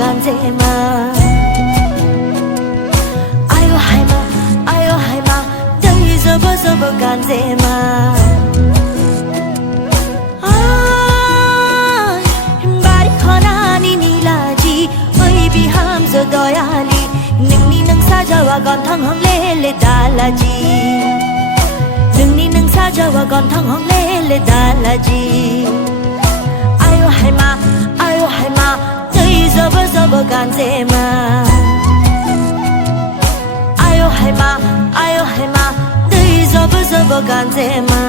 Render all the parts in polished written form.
ganzema ayo haima dai zobo zobo ganzema bari khonani nilaji oi biham zo doyali ningni nang sajawa gon thang hong le dalaji ningni nang sajawa gon thang hong le dalaji ayo haima dai zobo zobo ganzema ayo haima dai zobo zobo ganzema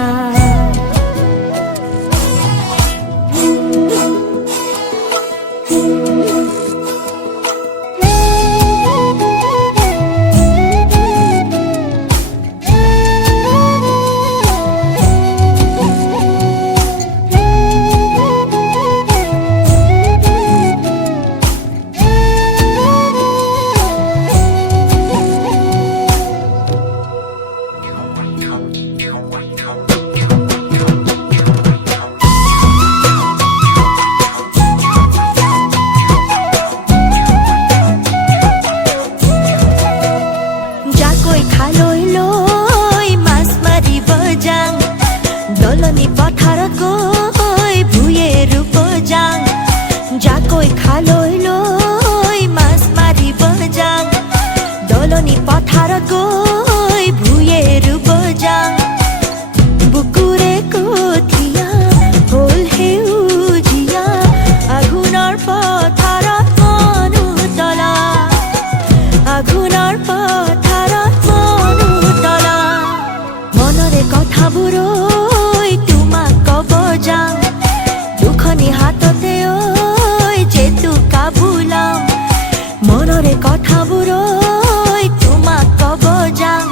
doloni pathar koi bhuyeru bojang jakoi khaloi loi mas mari bojang doloni pathar koi bhuyeru bojang bukure kothia hol heujia agunar patharat manu tala agunar patharat manu tala monore kotha buro হাততে ওই যে তুকা ভুলাম মনরে কথা বুড়ই তোমাক কব যাম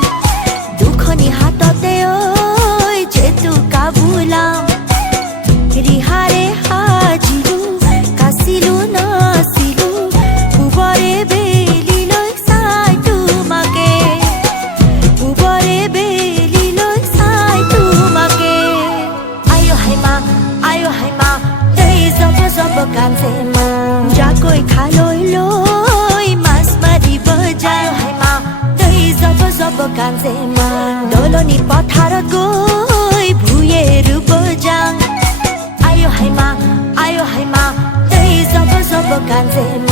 দুখনি হাততে ওই যে তুকা ভুলাম রিহারে হাজিলু কাছিলু নাছিলু উবরে বেলি লৈ চাই তোমাকে উবরে বেলি লৈ চাই তোমাকে আয়ো হাইমা zobo ganzema jakoi khaloi loi mas mari bojang haima dai zobo ganzema doloni patharat goi bhuyeru bojang ayo haima dai zobo ganzema